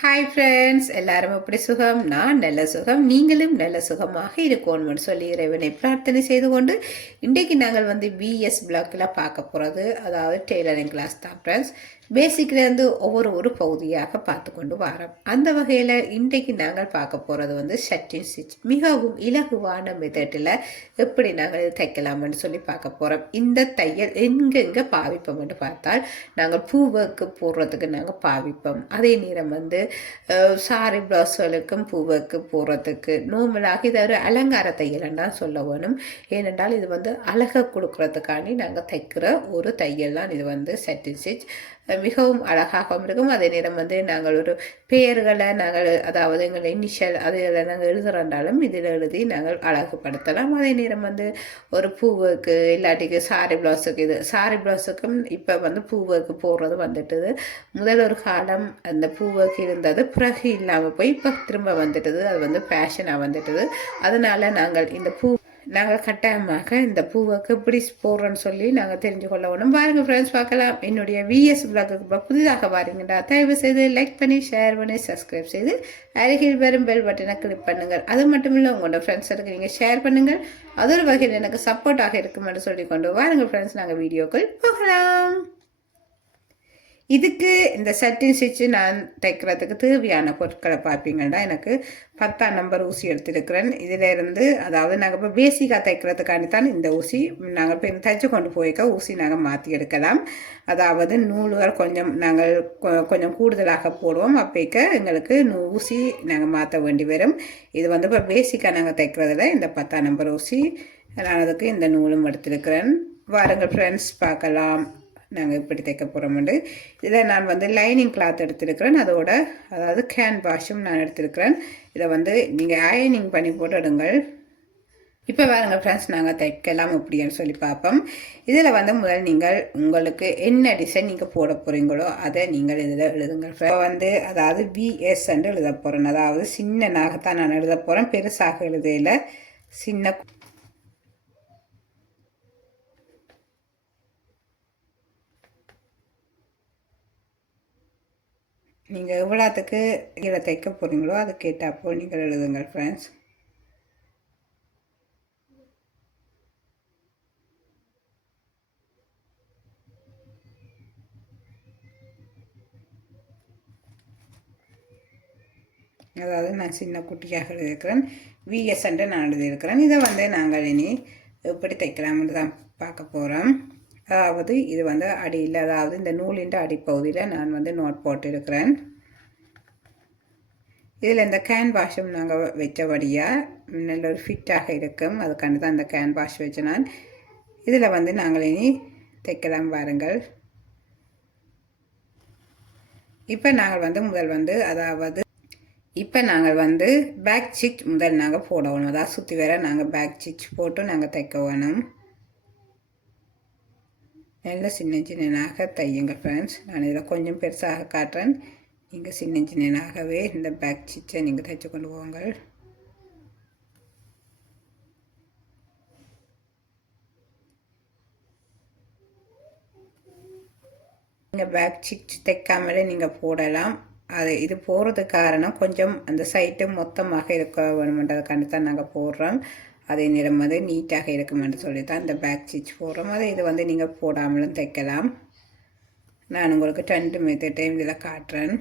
Hi friends, எல்லாரும் எப்படி சுகம்? நான் நல்ல சுகம், நீங்களும் நல்ல சுகமாக இருக்கணும்னு சொல்லி இறைவனை பிரார்த்தனை செய்து கொண்டு இன்றைக்கு நாங்கள் பிஎஸ் பிளாக்கில் பார்க்க போகிறது, அதாவது டெய்லரிங் கிளாஸ் தான் ஃப்ரெண்ட்ஸ். பேசிக்லேருந்து ஒவ்வொரு பகுதியாக பார்த்து கொண்டு வரோம். அந்த வகையில் இன்றைக்கு நாங்கள் பார்க்க போகிறது ஷட்டின் ஸ்டிச். மிகவும் இலகுவான மெத்தடில் எப்படி நாங்கள் இது தைக்கலாம்னு சொல்லி பார்க்க போகிறோம். இந்த தையல் எங்கெங்கே பாவிப்போம்னு பார்த்தால், நாங்கள் பூவுக்கு போடுறதுக்கு நாங்கள் பாவிப்போம். அதே நேரம் சாரி ப்ளவுஸ்களுக்கும் பூவுக்கு போடுறதுக்கு நோமலாக இது ஒரு அலங்கார தையல்னு தான் சொல்ல வேணும். ஏனென்றால் இது அழகை கொடுக்கறதுக்காண்டி நாங்கள் தைக்கிற ஒரு தையல் தான் இது ஷட்டின் ஸ்டிச். மிகவும் அழகாகவும் இருக்கும். அதே நேரம் நாங்கள் ஒரு பெயர்களை நாங்கள், அதாவது எங்கள் இனிஷியல் அதில் நாங்கள் எழுதுறாண்டாலும் இதில் எழுதி நாங்கள் அழகுபடுத்தலாம். அதே நேரம் ஒரு பூவுக்கு இல்லாட்டிக்கு சாரி ப்ளவுஸுக்கு, இது சாரி ப்ளவுஸுக்கும் இப்போ பூவுக்கு போடுறது வந்துட்டுது. முதல் ஒரு காலம் அந்த பூவுக்கு இருந்தது, பிறகு இல்லாமல் போய் இப்போ திரும்ப வந்துட்டுது. அது ஃபேஷனாக வந்துட்டுது. அதனால் நாங்கள் கட்டாயமாக இந்த பூவுக்கு எப்படி போடுறோன்னு சொல்லி நாங்கள் தெரிஞ்சு கொள்ள வேணும். பாருங்கள் ஃப்ரெண்ட்ஸ், பார்க்கலாம். என்னுடைய விஎஸ் பிளாக்கு புதிதாக பாருங்கடா, தயவு செய்து லைக் பண்ணி, ஷேர் பண்ணி, சப்ஸ்கிரைப் செய்து அருகில் வரும் பெல் பட்டனை கிளிக் பண்ணுங்கள். அது மட்டும் இல்லை, உங்களோட ஃப்ரெண்ட்ஸுக்கு நீங்கள் ஷேர் பண்ணுங்கள். அது ஒரு வகையில் எனக்கு சப்போர்ட்டாக இருக்குமென்று சொல்லிக்கொண்டு வாருங்கள் ஃப்ரெண்ட்ஸ், நாங்கள் வீடியோக்கள் போகலாம். இதுக்கு இந்த ஷட்டின் ஸ்டிச்சு நான் தைக்கிறதுக்கு தேவையான பொருட்களை பார்ப்பீங்கன்னா, எனக்கு 10ஆம் நம்பர் ஊசி எடுத்துருக்கிறேன். இதிலேருந்து, அதாவது நாங்கள் இப்போ பேசிக்காக தைக்கிறதுக்காண்டி தான் இந்த ஊசி. நாங்கள் இப்போ தைச்சு கொண்டு போய்க்க ஊசி நாங்கள் மாற்றி எடுக்கலாம். அதாவது நூல்கள் நாங்கள் கொஞ்சம் கூடுதலாக போடுவோம். அப்போக்க எங்களுக்கு ஊசி நாங்கள் மாற்ற வேண்டி வரும். இது இப்போ பேசிக்காக நாங்கள் தைக்கிறதுல இந்த 10ஆம் நம்பர் ஊசி. நான் அதுக்கு இந்த நூலும் எடுத்துருக்கிறேன். வாருங்கள் ஃப்ரெண்ட்ஸ், பார்க்கலாம் நாங்கள் இப்படி தைக்க போகிறோம்ண்டு. இதை நான் லைனிங் கிளாத் எடுத்துருக்கிறேன். அதாவது கேன்வாஷும் நான் எடுத்துருக்கிறேன். இதை நீங்கள் அயனிங் பண்ணி போட்டு எடுங்கள். இப்போ பாருங்கள் ஃப்ரெண்ட்ஸ், நாங்கள் தைக்கலாம் எப்படின்னு சொல்லி பார்ப்போம். இதில் முதல் நீங்கள் உங்களுக்கு என்ன டிசைன் நீங்கள் போட போகிறீங்களோ அதை நீங்கள் இதில் எழுதுங்கள். இப்போ அதாவது பிஎஸ் என்று எழுத போகிறேன். அதாவது சின்ன நாகத்தான் நான் எழுத போகிறேன். பெருசாக எழுதையில் சின்ன நீங்கள் எவ்வளோத்துக்கு கீழே தைக்க போகிறீங்களோ அது கேட்டாப்போ நீங்கள் எழுதுங்கள் ஃப்ரெண்ட்ஸ். அதாவது நான் சின்ன குட்டியாக எழுதியிருக்கிறேன். விஎஸ் என்று நான் எழுதியிருக்கிறேன். இதை நாங்கள் இனி எப்படி தைக்கலாம்னு தான் பார்க்க போகிறோம். அதாவது இது அடியில், அதாவது இந்த நூலின் அடிப்பகுதியில் நான் நோட் போட்டிருக்கிறேன். இதில் இந்த கேன்வாஷும் நாங்கள் வச்சபடியாக நல்ல ஒரு ஃபிட்டாக இருக்கும். அதுக்காண்டி தான் இந்த கேன்வாஷ் வச்சு நான் இதில் நாங்கள் இனி தைக்கலாம். பாருங்கள். இப்போ நாங்கள் முதல் அதாவது இப்போ நாங்கள் பேக் ஸ்டிச் முதல் நாங்கள் போடணும். அதாவது சுற்றி வர நாங்கள் பேக் ஸ்டிச் போட்டு நாங்கள் தைக்க வேணும். நல்ல சின்ன சின்னனாக தையுங்கள் ஃப்ரெண்ட்ஸ். நான் இதில் கொஞ்சம் பெருசாக காட்டுறேன். நீங்கள் சின்ன சின்னனாகவே இந்த பேக் ஸ்டிச்சை நீங்கள் தைச்சு கொண்டு போங்க. நீங்கள் பேக் ஸ்டிச் தைக்காமலே நீங்கள் போடலாம். இது போடுறதுக்கு காரணம் கொஞ்சம் அந்த சைட்டு மொத்தமாக இருக்க வேணுமென்றதுக்காண்டி தான் நாங்கள் போடுறோம். அதே நேரம் நீட்டாக இருக்குமென்று சொல்லி தான் இந்த பேக் ஸ்டிச் போடுறோம். இது நீங்கள் போடாமலும் தைக்கலாம். நான் உங்களுக்கு 2 மெத்தடையும் இதில் காட்டுறேன்.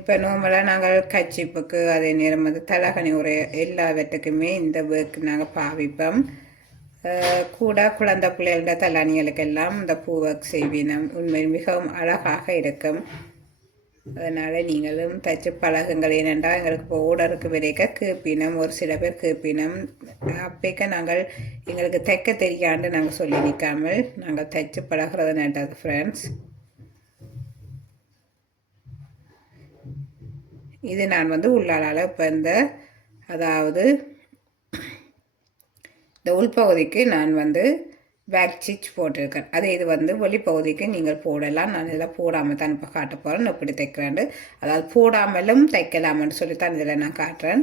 இப்போ நார்மலாக நாங்கள் கச்சிப்புக்கு, அதே நேரம் தலகணி உரை எல்லாவற்றுக்குமே இந்த ஒர்க் நாங்கள் பாவிப்போம். கூட குழந்தை பிள்ளைகள தலானிகளுக்கெல்லாம் இந்த பூ ஒர்க் செய்வினம். உண்மையில் மிகவும் அழகாக இருக்கும். அதனால் நீங்களும் தைச்சு பழகுங்கள். ஏனென்றால் எங்களுக்கு இப்போ ஓடருக்கு விரைக்க கேட்பினம், ஒரு சில பேர் கேட்பினம். அப்போக்க நாங்கள் எங்களுக்கு தைக்க தெரியாண்டு நாங்கள் சொல்லி நிற்காமல் நாங்கள் தைச்சு பழகிறது நல்லது ஃப்ரெண்ட்ஸ். இது நான் உள்ளாளால் இப்போ அதாவது இந்த உள்பகுதிக்கு நான் பேக் ஸ்டிச் போட்டிருக்கேன். அது இது வெளிப்பகுதிக்கு நீங்கள் போடலாம். நான் இதில் போடாமல் தான் இப்போ காட்ட போகிறேன் எப்படி தைக்கிறேன். அதாவது போடாமலும் தைக்கலாம்னு சொல்லித்தான் இதில் நான் காட்டுறேன்.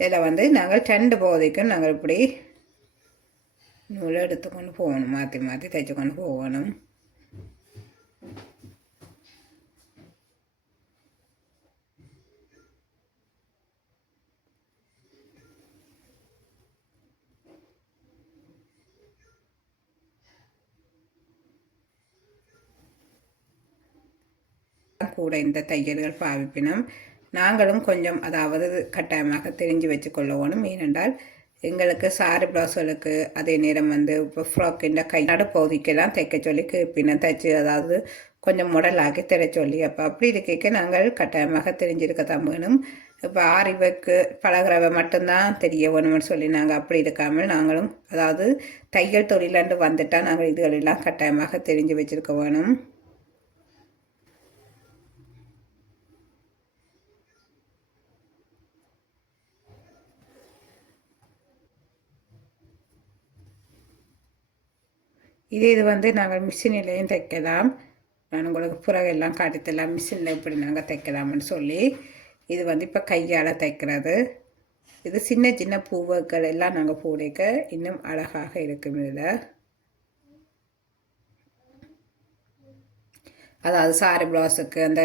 இதில் நாங்கள் 2 பகுதிக்கும் நாங்கள் இப்படி நூலை எடுத்துக்கொண்டு போகணும், மாற்றி மாற்றி தைச்சு கொண்டு போகணும். கூட இந்த தையல்கள் பாவிப்பினும் நாங்களும் கொஞ்சம் அதாவது கட்டாயமாக தெரிஞ்சு வச்சுக்கொள்ளணும். ஏனென்றால் எங்களுக்கு சாரி ப்ளவுஸ்களுக்கு அதே நேரம் வந்து இப்போ ஃப்ராக் இந்த கை நடுப்பகுதிக்கெல்லாம் தைக்க சொல்லி பின்ன தைச்சு அதாவது கொஞ்சம் முடலாக்கி திரை சொல்லி அப்போ அப்படி இருக்க நாங்கள் கட்டாயமாக தெரிஞ்சிருக்க தான் வேணும். இப்போ ஆரிவுக்கு பழகிறவ மட்டும்தான் தெரிய வேணும்னு சொல்லி நாங்கள் அப்படி இருக்காமல் நாங்களும் அதாவது தையல் தொழிலாண்டு வந்துட்டால் நாங்கள் இதுகளெல்லாம் கட்டாயமாக தெரிஞ்சு வச்சுருக்க வேணும். இது வந்து நாங்கள் மிஷினிலையும் தைக்கலாம். நான் உங்களுக்கு புறவெல்லாம் காட்டித்தலாம் மிஷினில் இப்படி நாங்கள் தைக்கலாம்னு சொல்லி. இது வந்து இப்போ கையால் தைக்கிறது. இது சின்ன சின்ன பூவுக்கள் எல்லாம் நாங்கள் போடிக்க இன்னும் அழகாக இருக்கும். இதில் அதாவது சாரி ப்ளவுஸுக்கு அந்த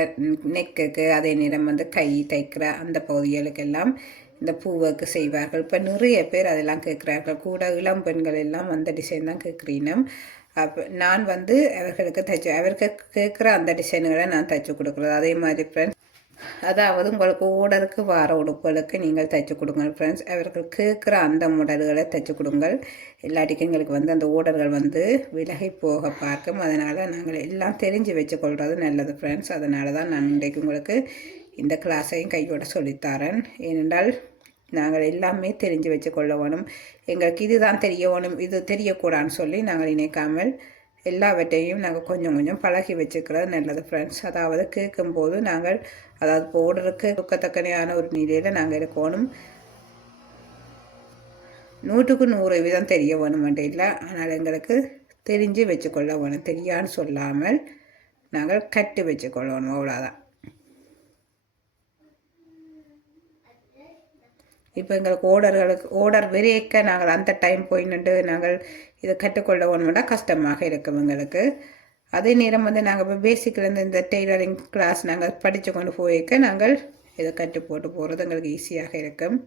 நெக்குக்கு அதே நேரம் வந்து கை தைக்கிற அந்த பகுதிகளுக்கெல்லாம் இந்த பூவுக்கு செய்வார்கள். இப்போ நிறைய பேர் அதெல்லாம் கேட்குறார்கள். கூட இளம் பெண்கள் எல்லாம் அந்த டிசைன் தான் கேட்குறீங்க. அப்போ நான் வந்து அவர்களுக்கு அவருக்கு கேட்குற அந்த டிசைனுகளை நான் தைச்சி கொடுக்குறது. அதே மாதிரி ஃப்ரெண்ட்ஸ் அதாவது உங்களுக்கு ஓர்டருக்கு வார உடுப்புகளுக்கு நீங்கள் தைச்சி கொடுங்க ஃப்ரெண்ட்ஸ். அவர்கள் கேட்குற அந்த மாடல்களை தைச்சி கொடுங்கள். எல்லாட்டிக்கும் எங்களுக்கு வந்து அந்த ஓர்டர்கள் வந்து விலகி போக பார்க்கும். அதனால் நாங்கள் எல்லாம் தெரிஞ்சு வச்சுக்கொள்வது நல்லது ஃப்ரெண்ட்ஸ். அதனால தான் நான் இன்றைக்கு உங்களுக்கு இந்த கிளாஸையும் கையோட சொல்லித்தரேன். ஏனென்றால் நாங்கள் எல்லாமே தெரிஞ்சு வச்சுக்கொள்ள வேணும். எங்களுக்கு இதுதான் தெரிய வேணும், இது தெரியக்கூடாதுன்னு சொல்லி நாங்கள் நினைக்காமல் எல்லாவற்றையும் நாங்கள் கொஞ்சம் கொஞ்சம் பழகி வச்சுக்கிறது நல்லது ஃப்ரெண்ட்ஸ். அதாவது கேட்கும்போது நாங்கள் அதாவது போடுறதுக்கு துக்கத்தக்கனையான ஒரு நிலையில் நாங்கள் இருக்கணும். 100க்கு 100% தெரிய வேணுமென்று இல்லை, ஆனால் எங்களுக்கு தெரிஞ்சு வச்சுக்கொள்ள வேணும். தெரியான்னு சொல்லாமல் நாங்கள் கட்டு வச்சுக்கொள்ளணும், அவ்வளோதான். இப்போ எங்களுக்கு ஓர்டர் விரைக்க நாங்கள் அந்த டைம் போய் நின்று நாங்கள் இதை கற்றுக்கொள்ள வேணும்னா கஷ்டமாக இருக்கும் எங்களுக்கு. அதே நேரம் வந்து நாங்கள் இப்போ பேசிக்லேருந்து இந்த டெய்லரிங் கிளாஸ் நாங்கள் படித்து கொண்டு போய்க்க நாங்கள் இதை கற்று போட்டு போகிறது எங்களுக்கு ஈஸியாக இருக்கும்.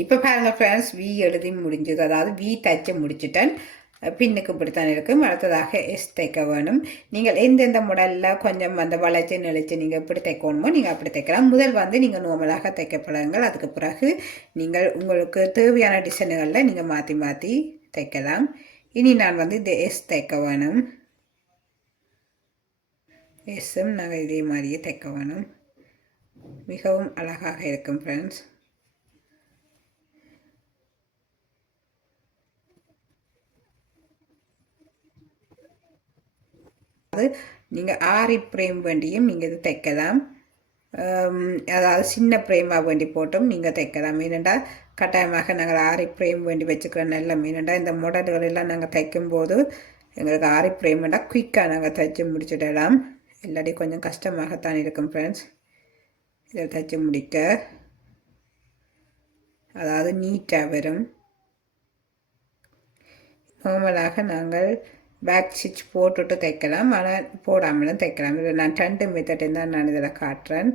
இப்போ பாருங்கள் ஃப்ரெண்ட்ஸ், வி எழுதி முடிஞ்சது. அதாவது வி தைச்சு முடிச்சுட்டேன். பின்னுக்கு இப்படித்தான் இருக்கும். அடுத்ததாக எஸ் தைக்க வேணும். நீங்கள் எந்தெந்த மாடலில் கொஞ்சம் அந்த வளைச்சி நெளிச்சு நீங்கள் எப்படி தைக்கணுமோ நீங்கள் அப்படி தைக்கலாம். முதல் வந்து நீங்கள் நார்மலாக தைக்க பழகுங்கள். அதுக்கு பிறகு நீங்கள் உங்களுக்கு தேவையான டிசைனுகளில் நீங்கள் மாற்றி மாற்றி தைக்கலாம். இனி நான் வந்து இந்த எஸ் தைக்க வேணும். எஸ்ஸும் நாங்கள் இதே மாதிரியே தைக்க வேணும். மிகவும் அழகாக இருக்கும் ஃப்ரெண்ட்ஸ். நீங்கள் ஆரி பிரேம் வேண்டியும் நீங்கள் இது தைக்கலாம். அதாவது சின்ன பிரேமாக வேண்டி போட்டும் நீங்கள் தைக்கலாம். மீனண்டா கட்டாயமாக நாங்கள் ஆரி பிரேம் வேண்டி வச்சுக்கிறோம். நல்ல மீனண்டா இந்த மாடல்கள் எல்லாம் நாங்கள் தைக்கும்போது எங்களுக்கு ஆரி பிரேம் வேண்டாம் குயிக்காக நாங்கள் தைச்சி முடிச்சிடலாம். இல்லாட்டி கொஞ்சம் கஷ்டமாகத்தான் இருக்கும் ஃப்ரெண்ட்ஸ் இதை தைச்சி முடிக்க. அதாவது நீட்டாக வரும். நார்மலாக நாங்கள் பேக் ஸ்டிச் போட்டுட்டு தைக்கலாம், ஆனால் போடாமலும் தைக்கலாம். இதில் நான் 2 மெத்தட் தான் நான் இதில் காட்டுறேன்.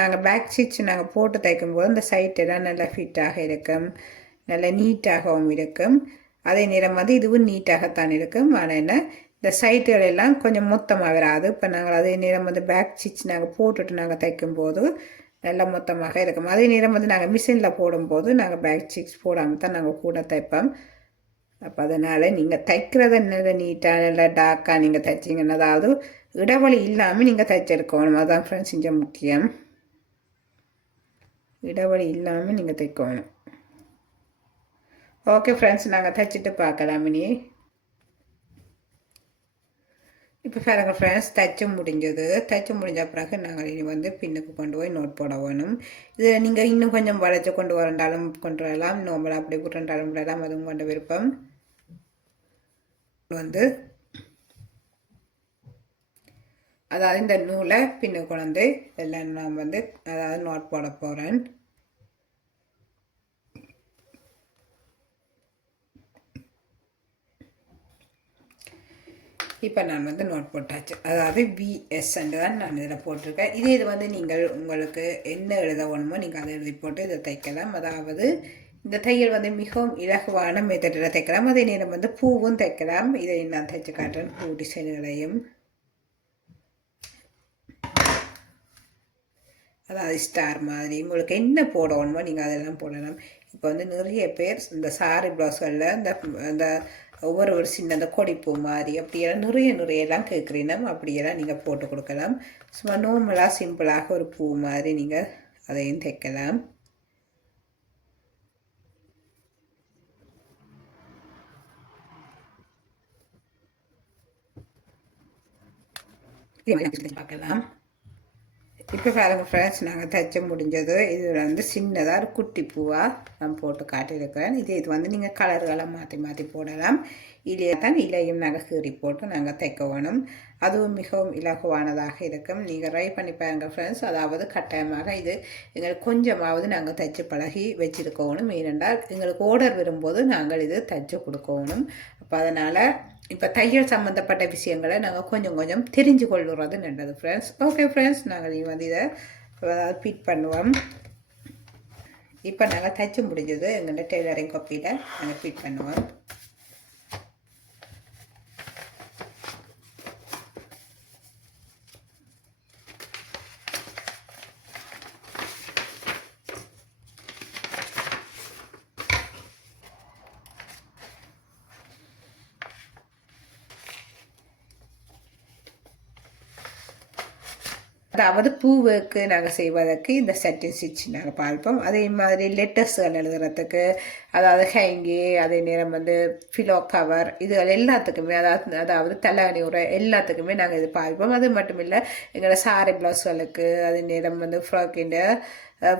நாங்கள் பேக் ஸ்டிச் நாங்கள் போட்டு தைக்கும்போது அந்த சைட்டெல்லாம் நல்லா ஃபிட்டாக இருக்கும், நல்லா நீட்டாகவும் இருக்கும். அதே நேரம் வந்து இதுவும் நீட்டாகத்தான் இருக்கும். ஆனால் என்ன இந்த சைட்டுகள் எல்லாம் கொஞ்சம் மொத்தமாக வராது. இப்போ நாங்கள் அதே நேரம் வந்து பேக் ஸ்டிச் நாங்கள் போட்டுட்டு நாங்கள் தைக்கும்போது நல்லா மொத்தமாக இருக்கும். அதே நேரம் வந்து நாங்கள் மிஷினில் போடும்போது நாங்கள் பேக் ஸ்டிச் போடாமல் தான் நாங்கள் கூட தைப்போம். அப்போ அதனால் நீங்கள் தைக்கிறத நல்ல நீட்டாக நல்லா டார்க்காக நீங்கள் தைச்சிங்கன்னா, அதாவது இடைவெளி இல்லாமல் நீங்கள் தைச்செடுக்கணும். அதுதான் ஃப்ரெண்ட்ஸ் இங்கே முக்கியம். இடைவெளி இல்லாமல் நீங்கள் தைக்கணும். ஓகே ஃப்ரெண்ட்ஸ், நாங்கள் தைச்சிட்டு பார்க்கலாம். இனி இப்போ பாருங்க ஃப்ரெண்ட்ஸ் தைச்சு முடிஞ்சது. தைச்சு முடிஞ்ச பிறகு நாங்கள் இனி வந்து பின்னுக்கு கொண்டு போய் நோட் போட வேணும். இது நீங்கள் இன்னும் கொஞ்சம் வளைச்சு கொண்டு வரண்டாலும் கொண்டு வரலாம், நோம்பலாக அப்படி விட்டுண்டாலும் விடலாம், அதுவும் கொண்ட விருப்பம். வந்து அதாவது இந்த நூலை பின்னுக்கு கொண்டு எல்லாம் நான் வந்து அதாவது நோட் போட போகிறேன். இப்போ நான் வந்து நோட் போட்டாச்சு. அதாவது பிஎஸ்ன்னு தான் நான் இதில் போட்டிருக்கேன். இது வந்து நீங்கள் உங்களுக்கு என்ன எழுத வேணுமோ நீங்கள் அதை எழுதி போட்டு இதை தைக்கலாம். அதாவது இந்த தையல் வந்து மிகவும் இலகுவான மெத்தடில் தைக்கலாம். அதே நேரம் வந்து பூவும் தைக்கலாம். இதை நான் தைச்சு காட்டுறேன். பூ டிசைன்களையும் அதாவது ஸ்டார் மாதிரி உங்களுக்கு என்ன போடணுமோ நீங்கள் அதெல்லாம் போடலாம். இப்போ வந்து நிறைய பேர் இந்த சாரி ப்ளவுஸ்களில் இந்த ஒவ்வொரு சின்ன அந்த கொடிப்பூ மாதிரி அப்படியெல்லாம் நிறையெல்லாம் கேட்குறீங்க. அப்படியெல்லாம் நீங்கள் போட்டு கொடுக்கலாம். சும்மா நார்மலாக சிம்பிளாக ஒரு பூ மாதிரி நீங்கள் அதையும் தைக்கலாம். பார்க்கலாம். இப்போ பாருங்க ஃப்ரெண்ட்ஸ், நாங்கள் தைச்ச முடிஞ்சது. இது வந்து சின்னதாக குட்டி பூவாக நான் போட்டு காட்டியிருக்கிறேன். இது வந்து நீங்கள் கலர்களை மாற்றி போடலாம். இலையை தான் இலையும் நாங்கள் கீறி போட்டு நாங்கள் தைக்க வேணும். அதுவும் மிகவும் இலகுவானதாக இருக்கும். நீங்கள் ட்ரை பண்ணி பாருங்கள் ஃப்ரெண்ட்ஸ். அதாவது கட்டாயமாக இது எங்களுக்கு கொஞ்சமாவது நாங்கள் தைச்சு பழகி வச்சுருக்கணும். ஏனென்றால் எங்களுக்கு ஆர்டர் வரும்போது நாங்கள் இது தைச்சு கொடுக்கணும். அப்போ அதனால் இப்போ தையல் சம்மந்தப்பட்ட விஷயங்களை நாங்கள் கொஞ்சம் தெரிஞ்சு கொள்ளுறது நல்லது ஃப்ரெண்ட்ஸ். ஓகே ஃப்ரெண்ட்ஸ், நாங்கள் வந்து இதை ஃபிட் பண்ணுவோம். இப்போ நாங்கள் தைச்சு முடிஞ்சது எங்கள்கிட்ட டெய்லரிங் காப்பியில் நாங்கள் ஃபிட் பண்ணுவோம். அதாவது பூவுக்கு நாங்கள் செய்வதற்கு இந்த செட்டிங் ஸ்டிச் நாங்கள் பார்ப்போம். அதே மாதிரி லெட்டர்ஸ்கள் எழுதுறதுக்கு, அதாவது ஹேங்கி, அதே நேரம் வந்து ஃபிலோ கவர், இதுகள் எல்லாத்துக்குமே அதாவது தலையணி உரை எல்லாத்துக்குமே நாங்கள் இது பார்ப்போம். அது மட்டும் இல்லை எங்களோட சாரி ப்ளவுஸ்களுக்கு, அதே நேரம் வந்து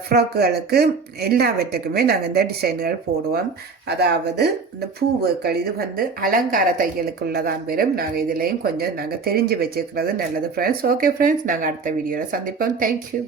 ஃப்ராக்குகளுக்கு எல்லாவற்றுக்குமே நாங்கள் இந்த டிசைன்கள் போடுவோம். அதாவது இந்த பூவுக்கள் இது வந்து அலங்கார தையலுக்குள்ளதான் பெறும். நாங்கள் இதுலேயும் கொஞ்சம் நாங்கள் தெரிஞ்சு வச்சுக்கிறது நல்லது ஃப்ரெண்ட்ஸ். ஓகே ஃப்ரெண்ட்ஸ், நாங்கள் அடுத்த வீடியோவில் சந்திப்போம். தேங்க்யூ.